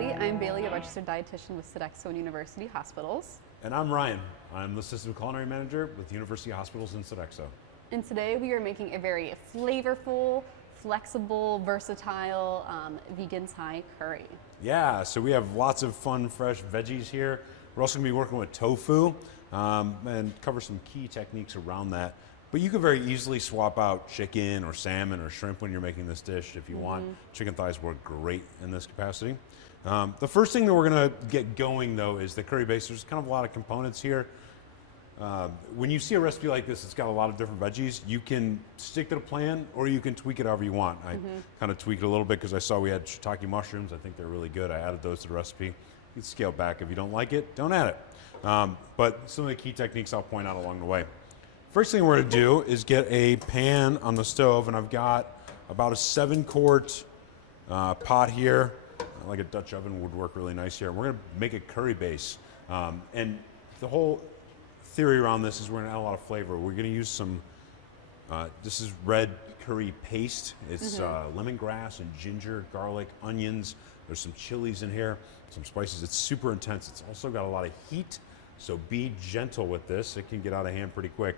everybody. I'm Bailey, a registered dietitian with Sodexo and University Hospitals. And I'm Ryan. I'm the Assistant Culinary Manager with University Hospitals in Sodexo. And today we are making a very flavorful, flexible, versatile vegan Thai curry. Yeah, so we have lots of fun, fresh veggies here. We're also going to be working with tofu and cover some key techniques around that. But you could very easily swap out chicken or salmon or shrimp when you're making this dish if you want. Chicken thighs work great in this capacity. The first thing that we're going to get going, though, is the curry base. There's kind of a lot of components here. When you see a recipe like this, it's got a lot of different veggies. You can stick to the plan, or you can tweak it however you want. I kind of tweaked it a little bit because I saw we had shiitake mushrooms. I think they're really good. I added those to the recipe. You can scale back. If you don't like it, don't add it. But some of the key techniques I'll point out along the way. First thing we're going to do is get a pan on the stove, and I've got about a 7-quart pot here. Like a Dutch oven would work really nice here. We're going to make a curry base. And the whole theory around this is we're going to add a lot of flavor. We're going to use some, this is red curry paste. It's lemongrass and ginger, garlic, onions. There's some chilies in here, some spices. It's super intense. It's also got a lot of heat, so be gentle with this. It can get out of hand pretty quick.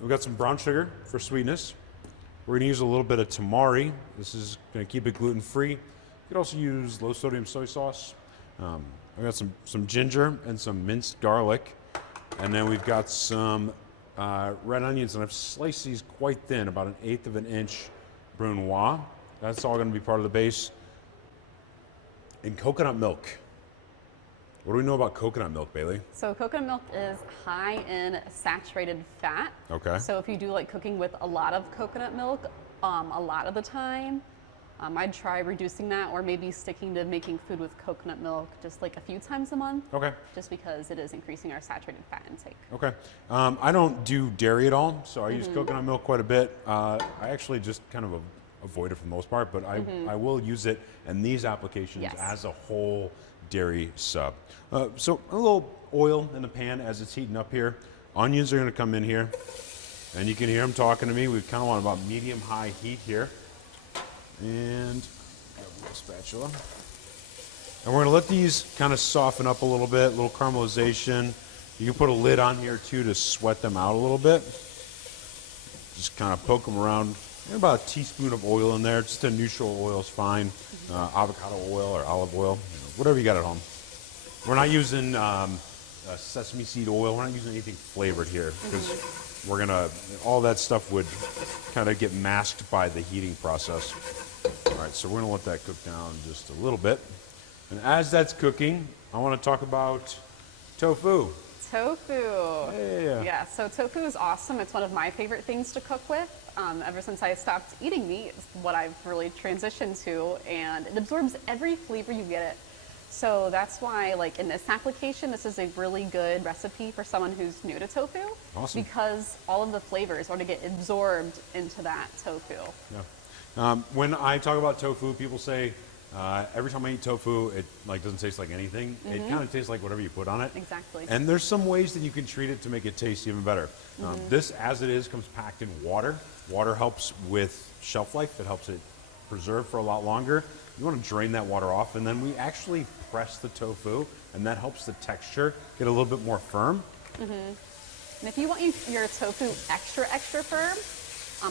We've got some brown sugar for sweetness. We're going to use a little bit of tamari. This is going to keep it gluten-free. You could also use low-sodium soy sauce. I've got some ginger and some minced garlic. And then we've got some red onions, and I've sliced these quite thin, about 1/8 of an inch brunoise. That's all going to be part of the base. And coconut milk. What do we know about coconut milk, Bailey? So coconut milk is high in saturated fat. Okay. So if you do like cooking with a lot of coconut milk, a lot of the time, I'd try reducing that, or maybe sticking to making food with coconut milk just like a few times a month. Okay. Just because it is increasing our saturated fat intake. Okay. I don't do dairy at all, so I use coconut milk quite a bit. I actually just kind of avoid it for the most part, but I will use it in these applications as a whole dairy sub. So a little oil in the pan as it's heating up here. Onions are going to come in here, and you can hear them talking to me. We kind of want about medium-high heat here. And grab a little spatula. And we're going to let these kind of soften up a little bit, a little caramelization. You can put a lid on here too to sweat them out a little bit. Just kind of poke them around. And about a teaspoon of oil in there. Just a neutral oil is fine. Avocado oil or olive oil, whatever you got at home. We're not using sesame seed oil. We're not using anything flavored here because we're gonna, all that stuff would kind of get masked by the heating process. All right, so we're gonna let that cook down just a little bit. And as that's cooking, I want to talk about tofu. Tofu. Yeah. So tofu is awesome. It's one of my favorite things to cook with. Ever since I stopped eating meat, it's what I've really transitioned to, and it absorbs every flavor you get it. So that's why, like in this application, this is a really good recipe for someone who's new to tofu. Awesome. Because all of the flavors are to get absorbed into that tofu. Yeah. When I talk about tofu, people say every time I eat tofu, it like doesn't taste like anything. It kind of tastes like whatever you put on it. Exactly. And there's some ways that you can treat it to make it taste even better. This, as it is, comes packed in water. Water helps with shelf life. It helps it preserve for a lot longer. You want to drain that water off, and then we actually press the tofu, and that helps the texture get a little bit more firm. And if you want your tofu extra firm,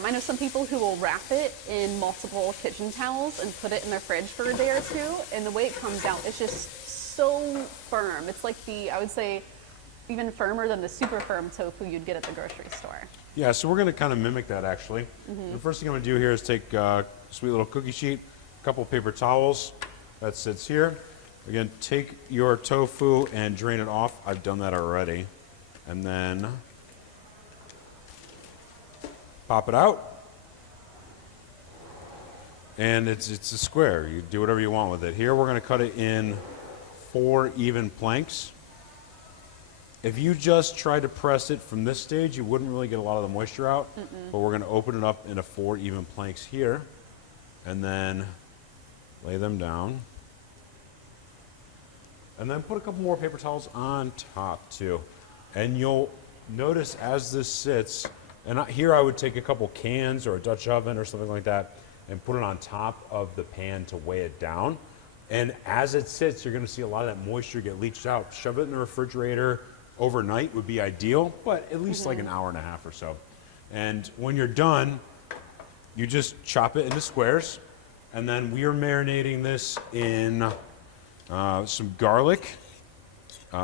I know some people who will wrap it in multiple kitchen towels and put it in their fridge for a day or two, and the way it comes out, it's just so firm. It's like I would say, even firmer than the super firm tofu you'd get at the grocery store. Yeah, so we're going to kind of mimic that, actually. The first thing I'm going to do here is take a sweet little cookie sheet, a couple paper towels that sits here. Again, take your tofu and drain it off. I've done that already. And then pop it out. And it's a square. You do whatever you want with it. Here we're going to cut it in 4 even planks. If you just try to press it from this stage, you wouldn't really get a lot of the moisture out. But we're going to open it up into 4 even planks here, and then lay them down. And then put a couple more paper towels on top too. And you'll notice as this sits, and here I would take a couple cans or a Dutch oven or something like that and put it on top of the pan to weigh it down. And as it sits, you're going to see a lot of that moisture get leached out. Shove it in the refrigerator overnight would be ideal, but at least like an hour and a half or so. And when you're done, you just chop it into squares. And then we are marinating this in some garlic,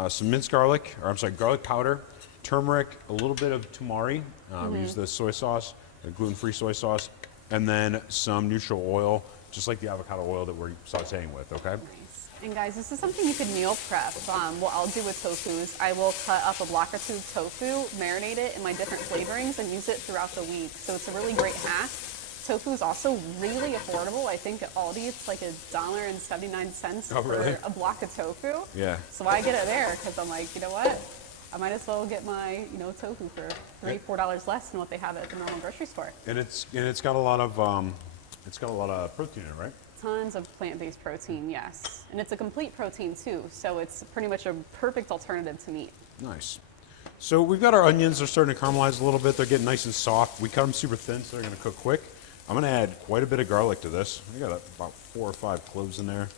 some minced garlic, or I'm sorry, garlic powder, turmeric, a little bit of tamari. We use the soy sauce, the gluten-free soy sauce, and then some neutral oil, just like the avocado oil that we're sauteing with, okay? Nice. And guys, this is something you can meal prep. What I'll do with tofu is I will cut up a block or two of tofu, marinate it in my different flavorings, and use it throughout the week. So it's a really great hack. Tofu is also really affordable. I think at Aldi it's like $1.79 Oh, really? for a block of tofu. Yeah. So I get it there because I'm like, you know what? I might as well get my tofu for $3-4 less than what they have at the normal grocery store. And it's got a lot of protein in it, right? Tons of plant-based protein, yes, and it's a complete protein too. So it's pretty much a perfect alternative to meat. Nice. So we've got our onions. They're starting to caramelize a little bit. They're getting nice and soft. We cut them super thin, so they're going to cook quick. I'm going to add quite a bit of garlic to this. I got about 4 or 5 cloves in there.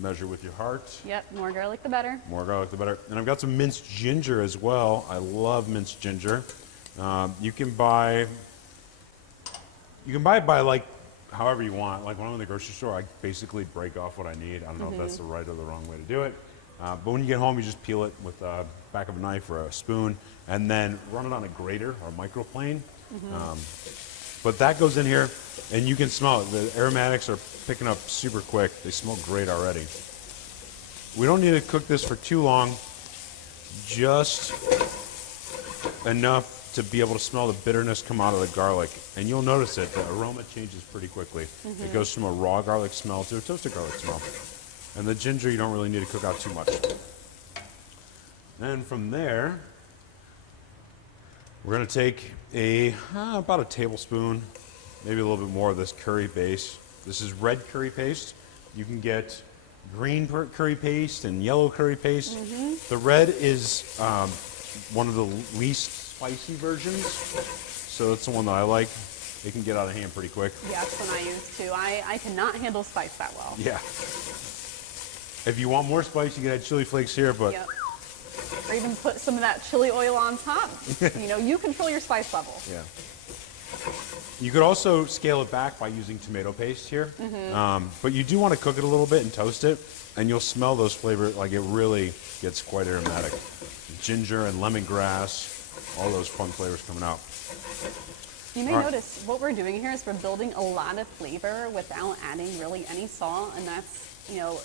Measure with your heart. Yep, more garlic the better. More garlic the better. And I've got some minced ginger as well. I love minced ginger. You can buy it by like however you want. Like when I'm in the grocery store, I basically break off what I need. I don't know if that's the right or the wrong way to do it. But when you get home, you just peel it with the back of a knife or a spoon, and then run it on a grater or microplane. But that goes in here, and you can smell it. The aromatics are picking up super quick. They smell great already. We don't need to cook this for too long, just enough to be able to smell the bitterness come out of the garlic. And you'll notice it, the aroma changes pretty quickly. It goes from a raw garlic smell to a toasted garlic smell. And the ginger, you don't really need to cook out too much. And from there, we're going to take about a tablespoon, maybe a little bit more of this curry base. This is red curry paste. You can get green curry paste and yellow curry paste. The red is one of the least spicy versions, so that's the one that I like. It can get out of hand pretty quick. Yeah, that's one I use too. I cannot handle spice that well. Yeah. If you want more spice, you can add chili flakes here, but Yep. Or even put some of that chili oil on top. You control your spice level. yeah. You could also scale it back by using tomato paste here, but you do want to cook it a little bit and toast it, and you'll smell those flavors. Like it really gets quite aromatic. Ginger and lemongrass, all those fun flavors coming out. You may All right. notice what we're doing here is we're building a lot of flavor without adding really any salt, and that's a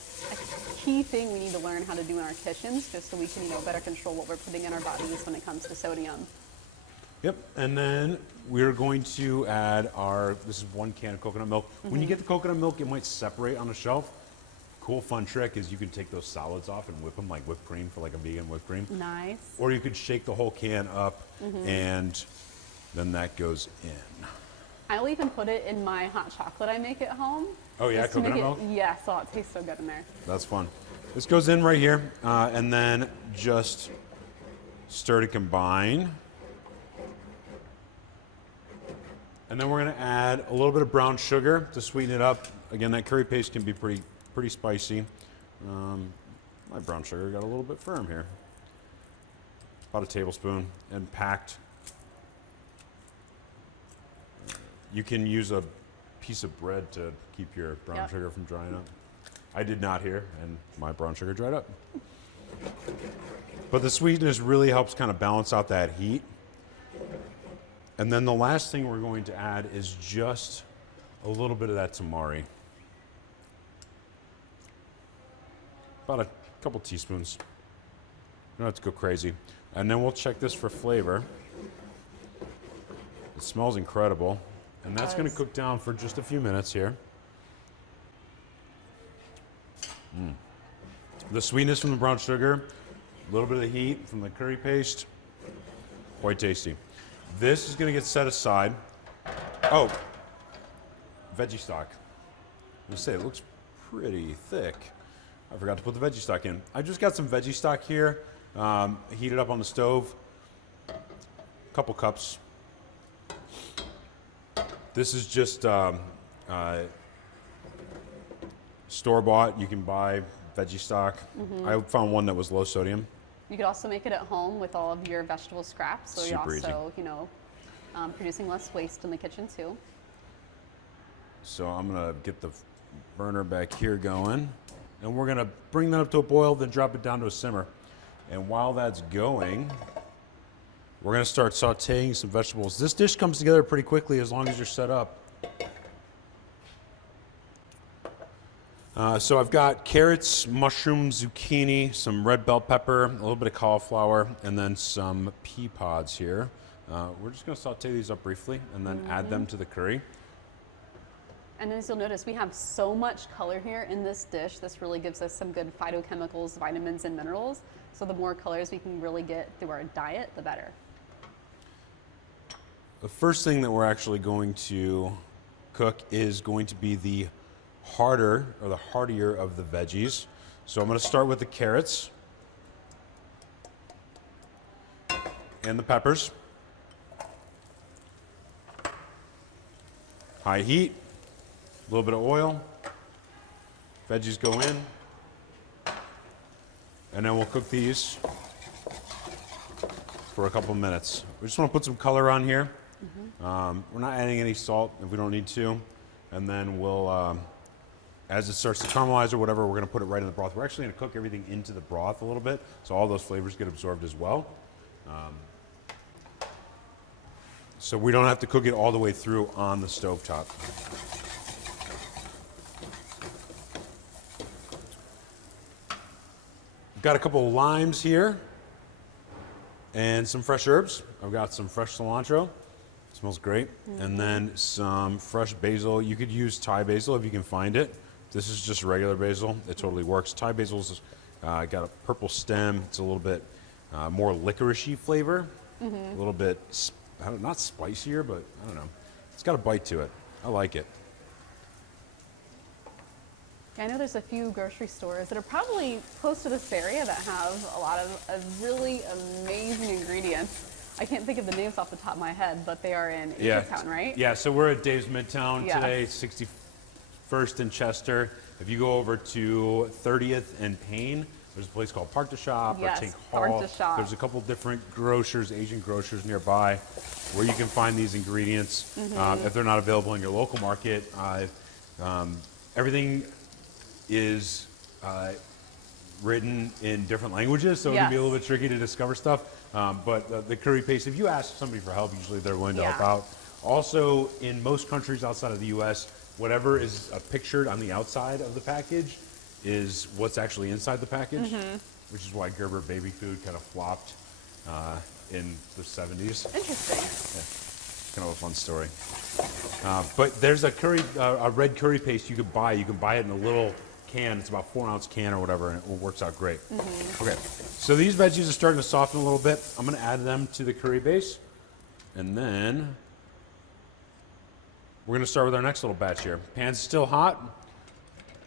key thing we need to learn how to do in our kitchens, just so we can better control what we're putting in our bodies when it comes to sodium. Yep, and then we're going to add this is 1 can of coconut milk. When you get the coconut milk, it might separate on the shelf. Cool fun trick is you can take those solids off and whip them like whipped cream for like a vegan whipped cream. Nice. Or you could shake the whole can up and then that goes in. I'll even put it in my hot chocolate I make at home. Oh yeah, just to make coconut milk? Yes, oh, it tastes so good in there. That's fun. This goes in right here, and then just stir to combine. And then we're going to add a little bit of brown sugar to sweeten it up. Again, that curry paste can be pretty spicy. My brown sugar got a little bit firm here. About a tablespoon, and packed. You can use a piece of bread to keep your brown sugar from drying up. I did not here, and my brown sugar dried up. But the sweetness really helps kind of balance out that heat. And then the last thing we're going to add is just a little bit of that tamari. About a couple teaspoons. You don't have to go crazy. And then we'll check this for flavor. It smells incredible. And that's going to cook down for just a few minutes here. The sweetness from the brown sugar, a little bit of the heat from the curry paste, quite tasty. This is going to get set aside. Oh, veggie stock. I'm going to say it looks pretty thick. I forgot to put the veggie stock in. I just got some veggie stock here, heated up on the stove. A couple cups. This is just Store-bought, you can buy veggie stock. I found one that was low sodium. You could also make it at home with all of your vegetable scraps, so you're Super also, easy. you know, producing less waste in the kitchen too. So I'm gonna get the burner back here going, and we're gonna bring that up to a boil, then drop it down to a simmer. And while that's going, we're gonna start sauteing some vegetables. This dish comes together pretty quickly as long as you're set up. So I've got carrots, mushrooms, zucchini, some red bell pepper, a little bit of cauliflower, and then some pea pods here. We're just gonna saute these up briefly and then add them to the curry. And as you'll notice, we have so much color here in this dish. This really gives us some good phytochemicals, vitamins, and minerals. So the more colors we can really get through our diet, the better. The first thing that we're actually going to cook is going to be the harder or the heartier of the veggies. So I'm going to start with the carrots and the peppers. High heat, a little bit of oil, veggies go in, and then we'll cook these for a couple minutes. We just want to put some color on here. We're not adding any salt if we don't need to. And then we'll, as it starts to caramelize or whatever, we're going to put it right in the broth. We're actually going to cook everything into the broth a little bit, so all those flavors get absorbed as well. So we don't have to cook it all the way through on the stovetop. I've got a couple of limes here and some fresh herbs. I've got some fresh cilantro. It smells great. And then some fresh basil. You could use Thai basil if you can find it. This is just regular basil. It totally works. Thai basil's got a purple stem. It's a little bit more licorice-y flavor. A little bit, not spicier, but I don't know. It's got a bite to it. I like it. I know there's a few grocery stores that are probably close to this area that have a lot of really amazing ingredients. I can't think of the names off the top of my head, but they are in Midtown, right? Yeah, so we're at Dave's Midtown Yeah. today, 61st and Chester. If you go over to 30th and Payne, there's a place called Park to Shop Yes, or Tank Park Hall. to Shop. There's a couple different grocers, Asian grocers nearby, where you can find these ingredients. If they're not available in your local market, everything is written in different languages, so it can be a little bit tricky to discover stuff. But the curry paste, if you ask somebody for help, usually they're willing to help out. Also, in most countries outside of the U.S., whatever is pictured on the outside of the package is what's actually inside the package, which is why Gerber baby food kind of flopped in the 70s. Interesting. Kind of a fun story. But there's a red curry paste you could buy. You can buy it in a little can. It's about 4-ounce can or whatever, and it works out great. Okay, so these veggies are starting to soften a little bit. I'm going to add them to the curry base, and then we're going to start with our next little batch here. Pan's still hot.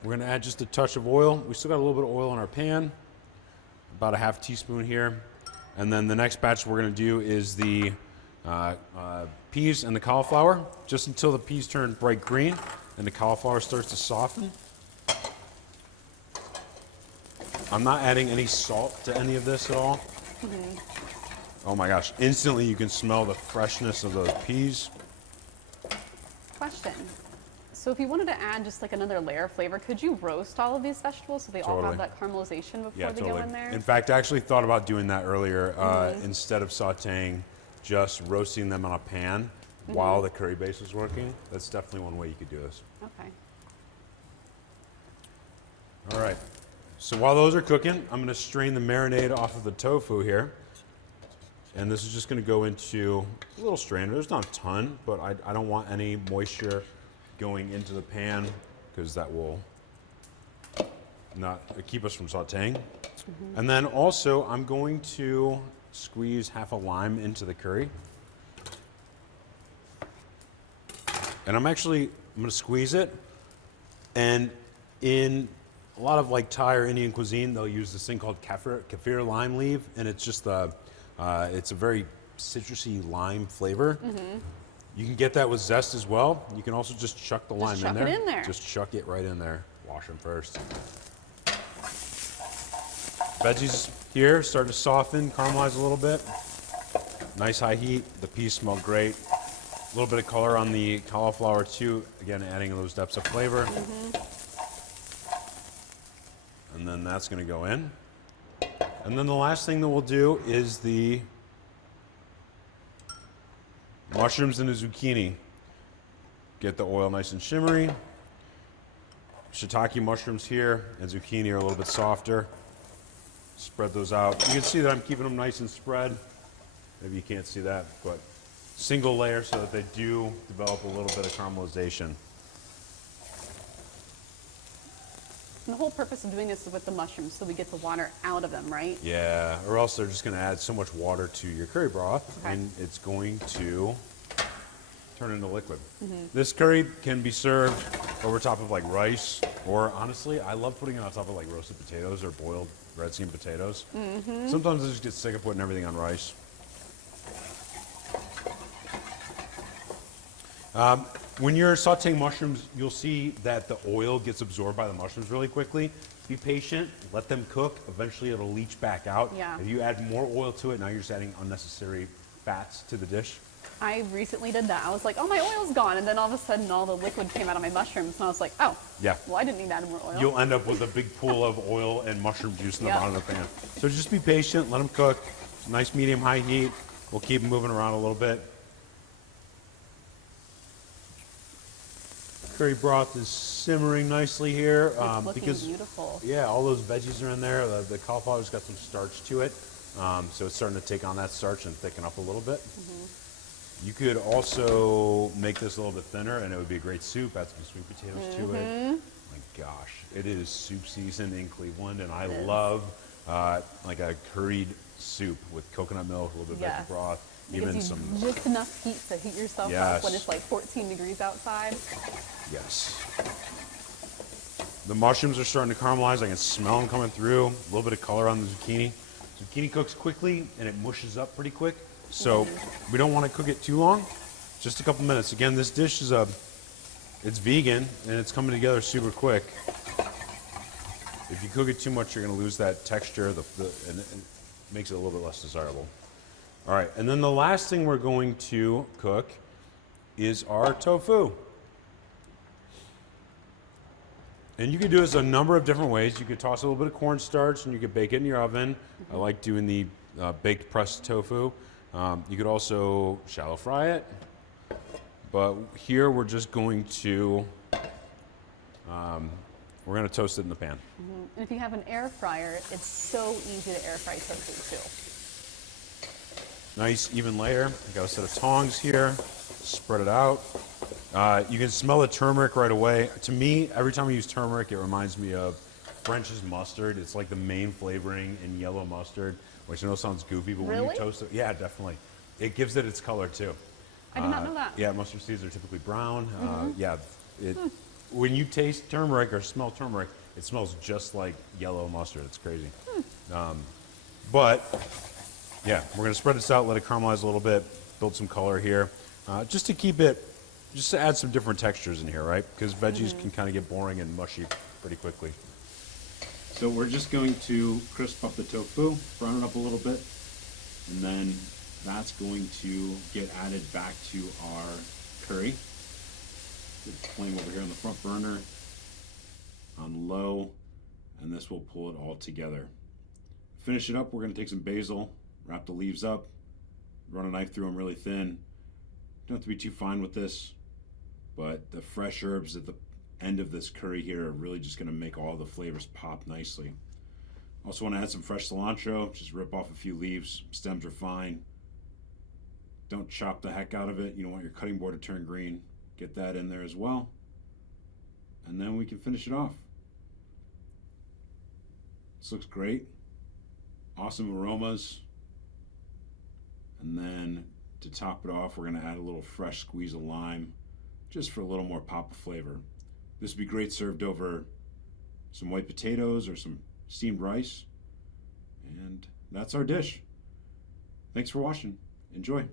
We're going to add just a touch of oil. We still got a little bit of oil in our pan, about a half teaspoon here. And then the next batch we're going to do is the peas and the cauliflower, just until the peas turn bright green and the cauliflower starts to soften. I'm not adding any salt to any of this at all. Oh my gosh, instantly you can smell the freshness of those peas. Question. So if you wanted to add just like another layer of flavor, could you roast all of these vegetables so they all have that caramelization before they go in there? In fact, I actually thought about doing that earlier. Instead of sauteing, just roasting them on a pan while the curry base is working. That's definitely one way you could do this. Okay. All right. So while those are cooking, I'm going to strain the marinade off of the tofu here. And this is just going to go into a little strainer. There's not a ton, but I don't want any moisture going into the pan because that will not keep us from sauteing. And then also I'm going to squeeze half a lime into the curry. And I'm going to squeeze it. And in a lot of like Thai or Indian cuisine, they'll use this thing called kaffir lime leaf, and it's just it's a very citrusy lime flavor. You can get that with zest as well. You can also just chuck the lime in there. Chuck it in there. Just chuck it right in there. wash them first. Veggies here start to soften, caramelize a little bit. Nice high heat. The peas smell great. A little bit of color on the cauliflower too. Again, adding those depths of flavor. And then that's going to go in. And then the last thing that we'll do is the mushrooms and the zucchini. Get the oil nice and shimmery. Shiitake mushrooms here and zucchini are a little bit softer. Spread those out. You can see that I'm keeping them nice and spread. Maybe you can't see that, but single layer so that they do develop a little bit of caramelization. And the whole purpose of doing this is with the mushrooms, so we get the water out of them, right? Yeah, or else they're just going to add so much water to your curry broth, Okay. and it's going to turn into liquid. This curry can be served over top of like rice, or honestly, I love putting it on top of like roasted potatoes or boiled red steamed potatoes. Sometimes I just get sick of putting everything on rice. When you're sauteing mushrooms, you'll see that the oil gets absorbed by the mushrooms really quickly. Be patient, let them cook. Eventually it'll leach back out. Yeah. If you add more oil to it, now you're just adding unnecessary fats to the dish. I recently did that. I was like, oh, my oil's gone. And then all of a sudden, all the liquid came out of my mushrooms. And I was like, oh, Yeah. well, I didn't need to add more oil. You'll end up with a big pool of oil and mushroom juice in the Yep. bottom of the pan. So just be patient, let them cook. Nice medium high heat. We'll keep them moving around a little bit. Curry broth is simmering nicely here It's looking because beautiful. yeah, all those veggies are in there. The cauliflower's got some starch to it, so it's starting to take on that starch and thicken up a little bit. You could also make this a little bit thinner, and it would be a great soup. Add some sweet potatoes to it. My gosh, it is soup season in Cleveland, and I love like a curried soup with coconut milk, a little bit of Yes. veggie broth, It even gives you some. just enough heat to heat yourself Yes. up when it's like 14 degrees outside. Yes. The mushrooms are starting to caramelize. I can smell them coming through. A little bit of color on the zucchini. Zucchini cooks quickly and it mushes up pretty quick. So we don't want to cook it too long. Just a couple minutes. Again, this dish is it's vegan and it's coming together super quick. If you cook it too much, you're going to lose that texture and it makes it a little bit less desirable. All right, and then the last thing we're going to cook is our tofu. And you could do this a number of different ways. You could toss a little bit of cornstarch and you could bake it in your oven. I like doing the baked pressed tofu. You could also shallow fry it. But here we're just going to, we're going to toast it in the pan. And if you have an air fryer, it's so easy to air fry tofu too. Nice even layer. I got a set of tongs here. Spread it out. You can smell the turmeric right away. To me, every time I use turmeric, it reminds me of French's mustard. It's like the main flavoring in yellow mustard, which I know sounds goofy, but when Really? you toast it, yeah, definitely. It gives it its color too. I did not know that. Yeah, mustard seeds are typically brown. When you taste turmeric or smell turmeric, it smells just like yellow mustard. It's crazy. But yeah, we're gonna spread this out, let it caramelize a little bit, build some color here, just to add some different textures in here, right? Because veggies can kind of get boring and mushy pretty quickly. So we're just going to crisp up the tofu, brown it up a little bit, and then that's going to get added back to our curry. Get the flame over here on the front burner, on low, and this will pull it all together. Finish it up, we're gonna take some basil, wrap the leaves up, run a knife through them really thin. Don't have to be too fine with this, but the fresh herbs at the end of this curry here are really just gonna make all the flavors pop nicely. Also wanna add some fresh cilantro, just rip off a few leaves, stems are fine. Don't chop the heck out of it, you don't want your cutting board to turn green. Get that in there as well. And then we can finish it off. This looks great. Awesome aromas. And then to top it off, we're gonna add a little fresh squeeze of lime, just for a little more pop of flavor. This would be great served over some white potatoes or some steamed rice. And that's our dish. Thanks for watching. Enjoy.